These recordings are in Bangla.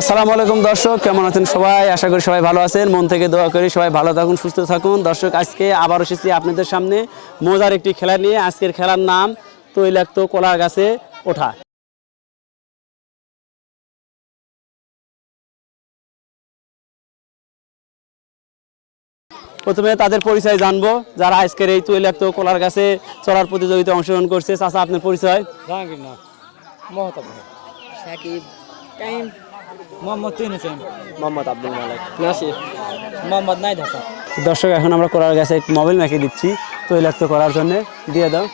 আসসালামু আলাইকুম দর্শক কেমন আছেন সবাই? আশা করি সবাই ভালো আছেন। মন থেকে দোয়া করি সবাই ভালো থাকুন সুস্থ থাকুন। দর্শক আজকে আবার এসেছি আপনাদের সামনে মজার একটি খেলা নিয়ে। আজকের খেলার নাম তৈলাক্ত কলার গাছে ওঠা। প্রথমে তাদের পরিচয় জানব। যারা আজকের এই তৈলাক্ত কলার গাছে চলার প্রতিযোগিতায় অংশগ্রহণ করছে চাচা আপনার পরিচয়? জাহাঙ্গীর না মহতাব সাকিব। টাইম। মোহাম্মদ তিন হোসেন। মোহাম্মদ আব্দুল মালিক। নাসির। মোহাম্মদ নাইদ হাসান। দর্শক এখন আমরা কলার গাছে মোবাইল মেখে দিচ্ছি তৈলাক্ত করার জন্য। দিয়ে দাও।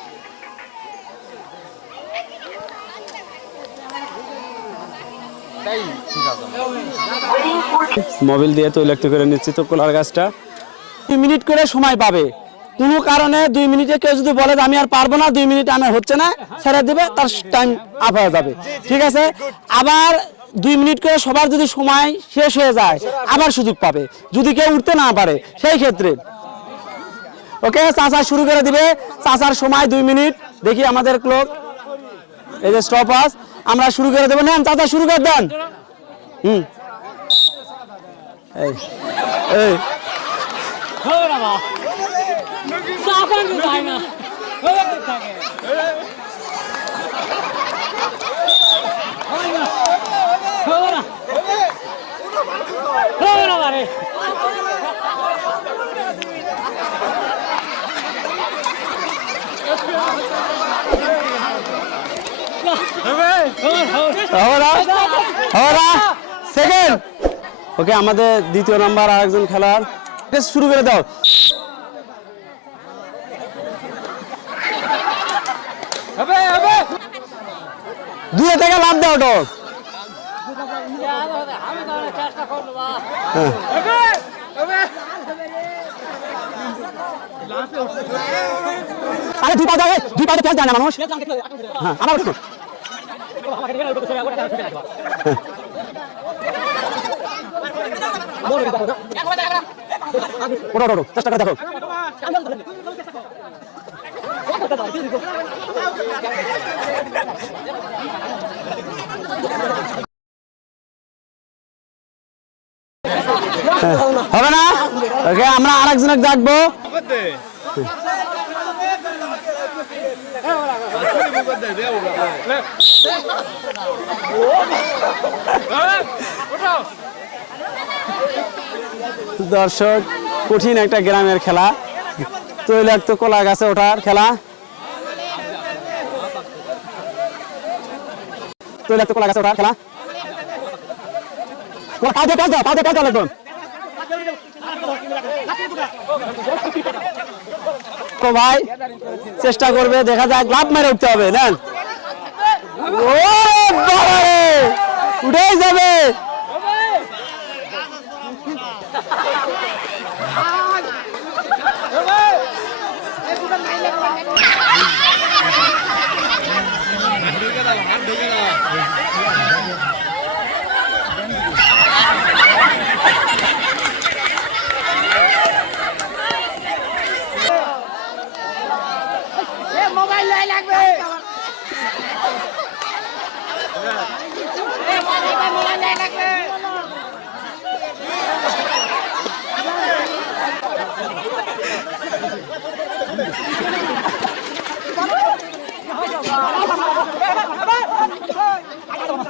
মোবিল দিয়ে তৈলাক্ত করে নিচ্ছি তো কলার গাছটা। দুই মিনিট করে সময় পাবে। কোনো কারণে দুই মিনিটে কেউ যদি বলে আমি আর পারব না দুই মিনিট আমার হচ্ছে না ছেড়ে দেবে তার টাইম আপ হয়ে যাবে। ঠিক আছে? আবার দুই মিনিট করে সবার যদি সময় শেষ হয়ে যায়, আবার সুযোগ পাবে। যদি কেউ উঠতে না পারে, সেই ক্ষেত্রে। ওকে, চাচা শুরু করে দিবে। চাচার সময় দুই মিনিট। দেখি আমাদের ক্লোক এই যে স্টপ আস। আমরা শুরু করে দেবো। নেন, চাচা শুরু করে দেন। হুম। এই সেকেন্ড ওকে আমাদের দ্বিতীয় নাম্বার আরেকজন খেলার। বেশ শুরু করে দাও। দুয়ে থেকে লাভ দাও তো আরে দুই পা দাও এই, দুই পাতে ফেস দেয় না মানুষ। হ্যাঁ আমার উঠো। ওঠো ওঠো, ওঠো চেষ্টা করে দেখো হ্যাঁ, হবে না ওকে, আমরা আরেকজনকে ডাকবো। দর্শক, কঠিন একটা গ্রামের খেলা। তৈলাক্ত কলা গাছে ওঠার খেলা। তৈলাক্ত কলা গাছে ওঠার খেলা। পা কাজ কাজ দাও, একদম। তো ভাই চেষ্টা করবে দেখা যাক লাভ মেরে উঠতে হবে না উঠেই যাবে মোবাইল লাই লাগবে মোবাইল লাই লাগবে এই যে হয়ে গেছে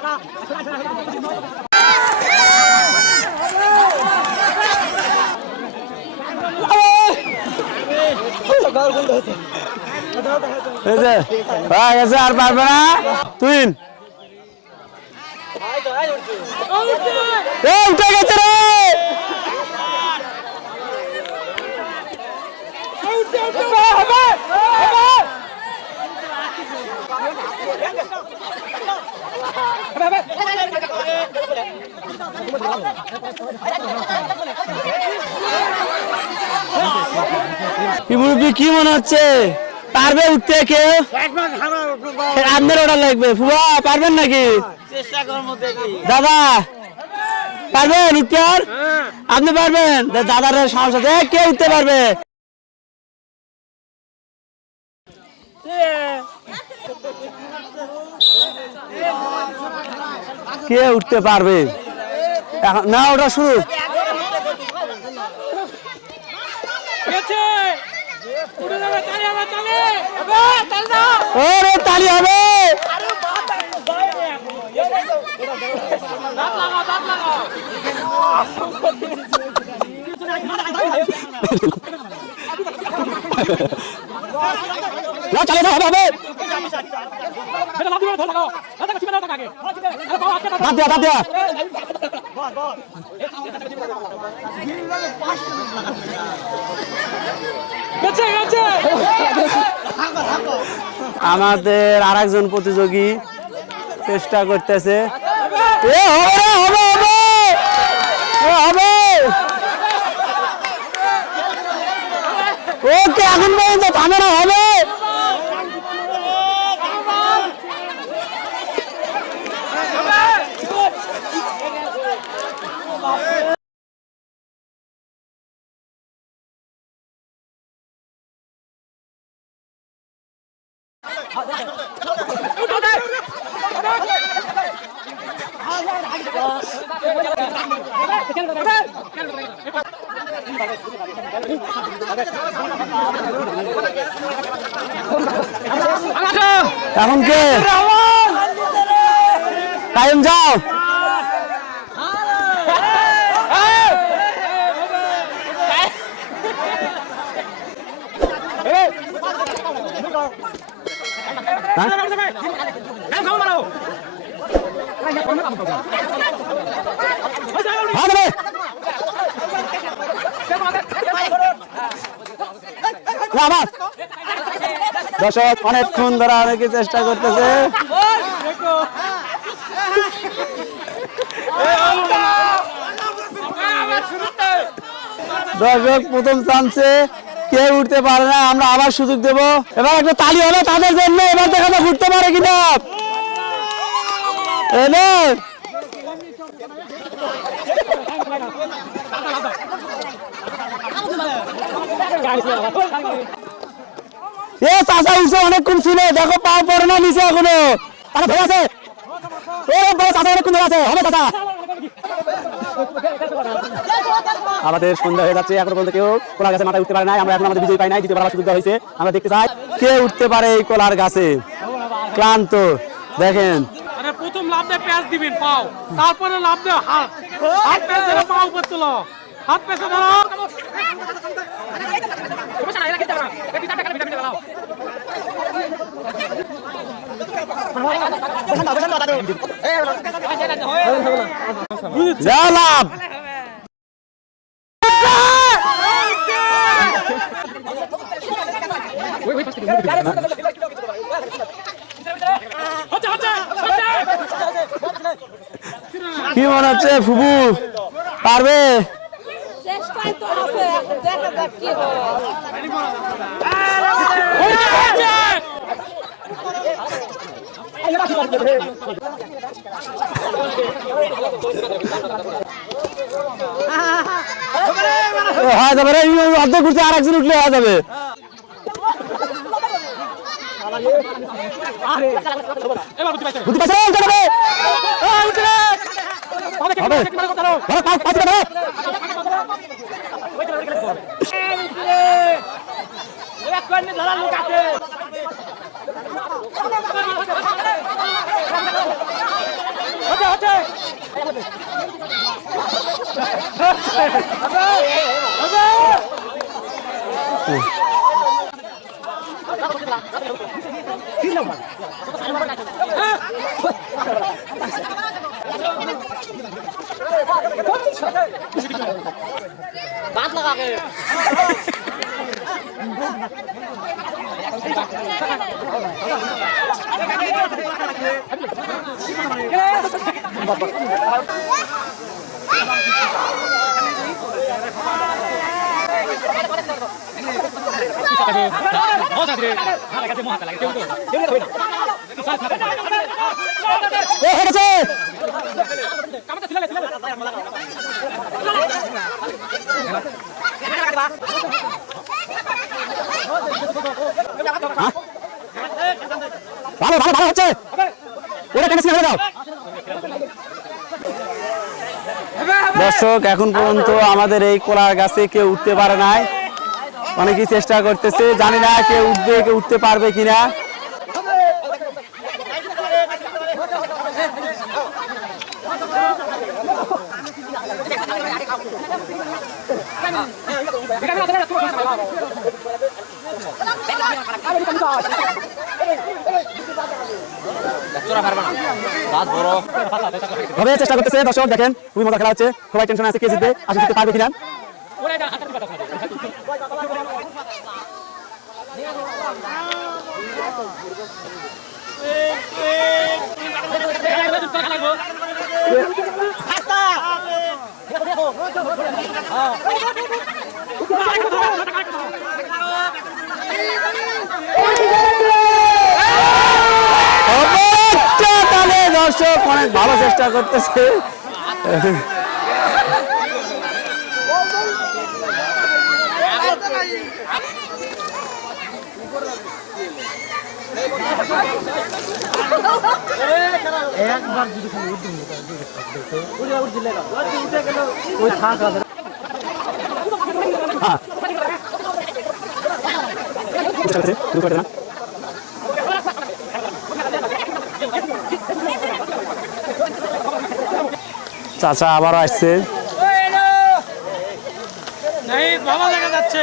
আর পারবে না তুই উঠে গেছে রে কি মনে হচ্ছে? পারবে উঠতে কেউ? আপনার ওটা লাগবে। ফুবা পারবেন নাকি? দাদা পারবেন উঠতে আর? আপনি পারবেন? দাদার সাহস আছে। এ, কে উঠতে পারবে। কে উঠতে পারবে? না ওটা শুরু। ওরে তালি হবে। না চালে হবে হবে। বাদ দেয়া বাদ দেয়া। আমাদের আরেকজন প্রতিযোগী চেষ্টা করতেছে। ওকে এখন পর্যন্ত থামে হবে। এখন কে? কায়ম যাও হ্যাঁ দেবে না আমার দর্শক, অনেকক্ষণ ধরে অনেকে চেষ্টা করতেছে? দর্শক, প্রথম চান্সে কেউ উঠতে পারে না, আমরা আবার সুযোগ দেব। এবার একটা তালি হবে তাদের জন্য, এবার দেখা উঠতে পারে কিনা। এ চাষা উঠছে অনেকক্ষণ ছিল দেখো পা পড়ে না নিচে এখনও। আছে। আছে? আমাদের সন্ধ্যা হয়ে যাচ্ছে, এখন পর্যন্ত কেউ কোলার গাছে মাথায় উঠতে পারে নাই। আমরা এখন আমাদের বিজয় পাই নাই, দ্বিতীয় পারার সুযোগ হয়েছে। আমরা দেখতে চাই, কে উঠতে পারে এই কোলার গাছে? ক্লান্ত। দেখেন। প্রথম লাভ প্যাচ দিবেন, পাও। তারপরে লাভ হাত। হাত হাত ধরো। কি মনে হচ্ছে ফুবু? পারবে? চেষ্টায় তো আছে দেখা যাক কি হয়। হয়ে যাবে রে অর্ধেক ঘুরতে আর একজন উঠলে হয়ে যাবে হবে ধরো, পাঁচ পাঁচ बात लगा के बाबा এ, হয়ে? ভালো ভালো ভালো হচ্ছে। ওরা টেনে ছিঁড়ে দাও। দর্শক এখন পর্যন্ত আমাদের এই কলার গাছে কেউ উঠতে পারে নাই। অনেকেই চেষ্টা করতেছে, জানি না কেউ উঠবে কেউ উঠতে পারবে কিনা। চেষ্টা করতেছে, দর্শক দেখেন, খুবই মজা খেলা হচ্ছে। সবাই টেনশন আছে, কে জিতবে আসলে পারবে কিনা। দর্শক অনেক ভালো চেষ্টা করতেছে। চেষ্টা করতেছে, ওই থাক চাচা আবার আসছে এই ভালো দেখা যাচ্ছে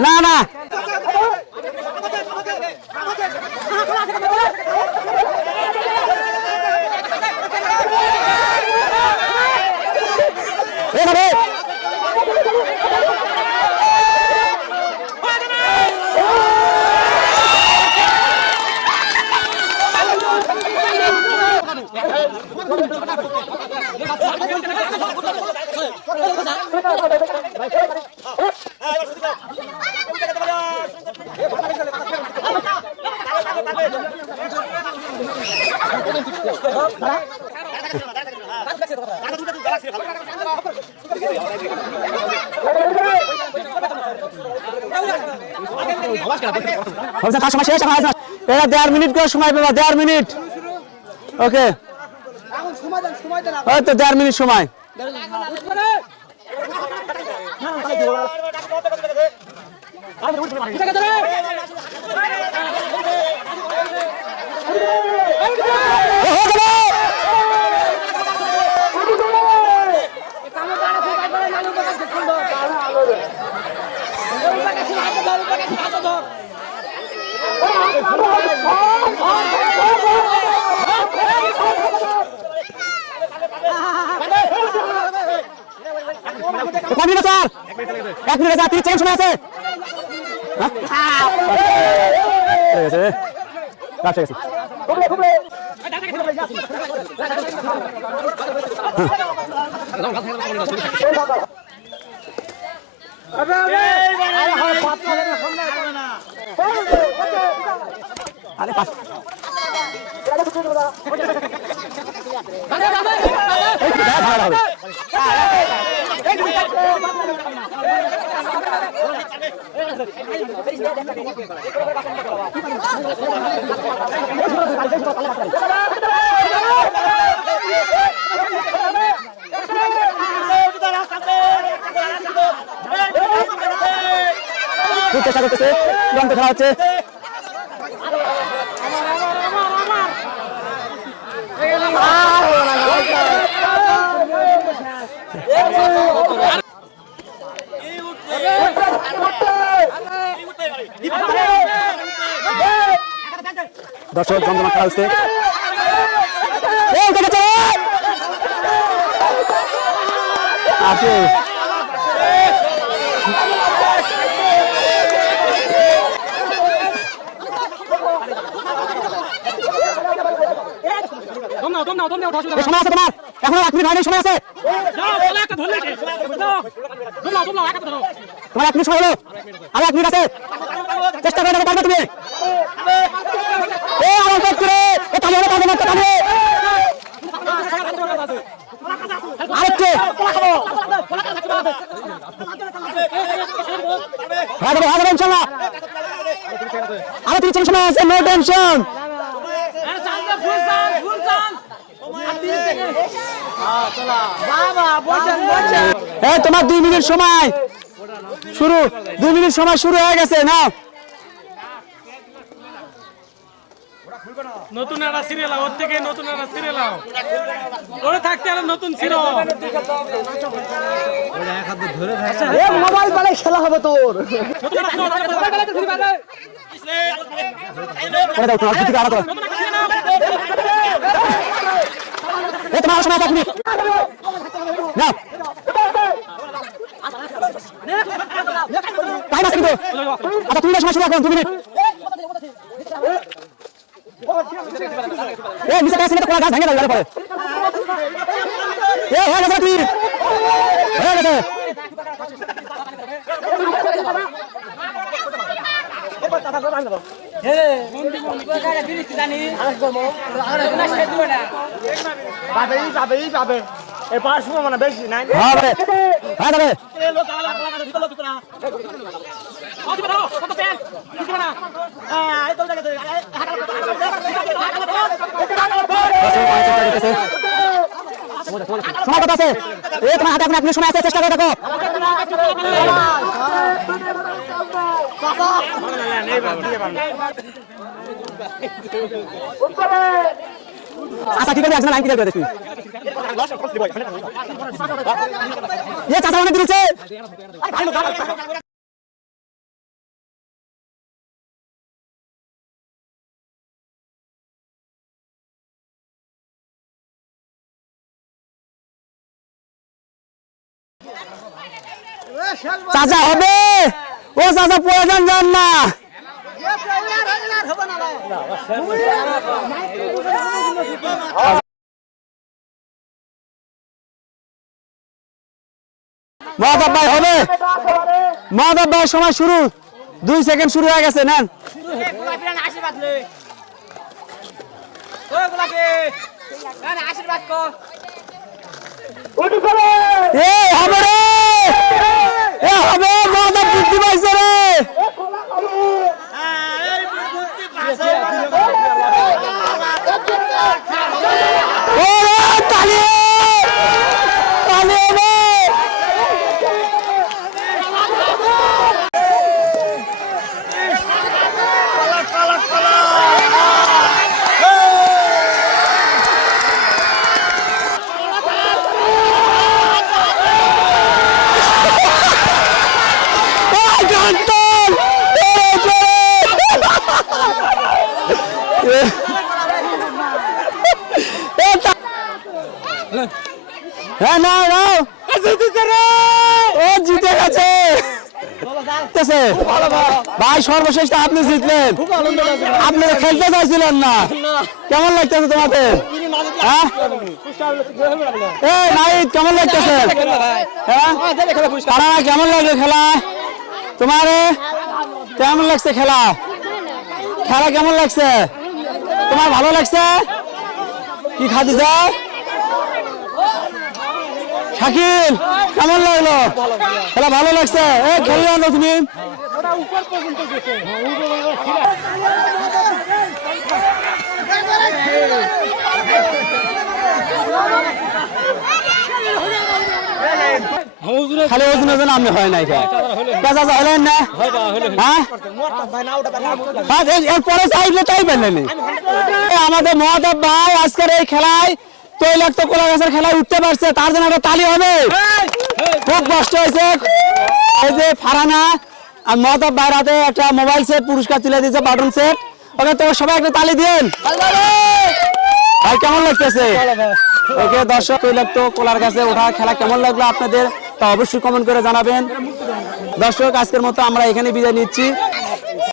না না এভাবে ভাবছেন তার সময় শেষ। এরা দেড় মিনিট করে সময় পাবা দেড় মিনিট ওকে ওই তো দেড় মিনিট সময় হয়ে গেল! কয় মিনিট স্যার এক মিনিট তিরিশ সেকেন্ড সময় আছে হ্যাঁ? আরে তো, দাঁড়া, দাঁড়া, দাঁড়া। খুব চেষ্টা করতেছে চূড়ান্ত খেলা হচ্ছে দর্শক জমজমা খেলা হচ্ছে আছে সময় তোমার। এখন এক মিনিট হয়নি সময় আছে। তোমার এক মিনিট সময় হলো। আর এক মিনিট আছে। চেষ্টা করে পারবে তুমি এ আমার পেট করে এ না তিরিশ সেকেন্ড আছে নো টেনশন তোমার দুই মিনিট সময়। শুরু, দুই মিনিট সময় শুরু হয়ে গেছে, নাও। নতুন একটা সিরিয়াল ওর থেকে নতুন একটা সিরিয়াল ওরে থাকতে আর নতুন ছিল মোবাইল পালে খেলা হবে তোর। তোমার এক মিনিট নাও টাইম আছে কিন্তু। আচ্ছা তুমি সময় শুরু এখন দু মিনিট। এ নিচে কাছে কোলা গাছ ভেঙে দাও পরে এ হয়ে গেছে হয়ে গেছে পাবেই পাবেই পাবে এই পাঁচ সময় মানে বেশি নাই? হ্যাঁ যাবে হ্যাঁ যাবে কত প্যান দিবে না সময় কত আছে? এই তোমার হাতে এখন এক সময় আছে চেষ্টা করে দেখো। আচ্ছা ঠিক আছে একজন লাইন ক্লিয়ার করে দেখি। এ, চাচা অনেক চাচা, হবে। ও, চাচা, প্রয়োজন যান না। মহাদেব ভাই, হবে? মহাদেব ভাই, সময় শুরু। দুই সেকেন্ড শুরু হয়ে গেছে, নেন। হবে হবে মহাদেব বুদ্ধি পাইছে রে ওরে তালি তালি হবে ওই গান্তল ওরে জোরে এ তা- হ্যাঁ নাও নাও ও জিতে গেছে জিতেছে। ভাই সর্বশেষ তো আপনি জিতলেন আপনি তো খেলতে চাইছিলেন না। কেমন লাগতেছে তোমাদের? হ্যাঁ? এ নাইট কেমন লাগতেছে? হ্যাঁ? কেমন লাগল খেলা? তোমার? কেমন লাগছে খেলা? খেলা কেমন লাগছে? তোমার ভালো লাগছে? কি খাদি যায় শাকিল কেমন লাগল? খেলা ভালো লাগছে? এ খেললে না তুমি খালি ওজন ওজন আপনি হয় নাই চাচা হলেন না? হ্যাঁ? এরপরে চাইলে আমাদের মহাদেব ভাই আজকের এই খেলায় তৈলাক্ত কোলা গাছের খেলায় উঠতে পারছে তার জন্য একটা তালি হবে। খুব কষ্ট হয়েছে। এই যে ফারানা আর মত ভাইয়ের হাতে একটা মোবাইল সেট, পুরস্কার তুলে দিয়েছে বাটন সেট। ওকে, তো সবাই একটা তালি দিন ভাই, কেমন লাগতেছে? ওকে, দর্শক তৈলাক্ত কোলার কাছে ওঠা খেলা কেমন লাগল আপনাদের, তা অবশ্যই কমেন্ট করে জানাবেন। দর্শক, আজকের মতো আমরা এখানে বিদায় নিচ্ছি।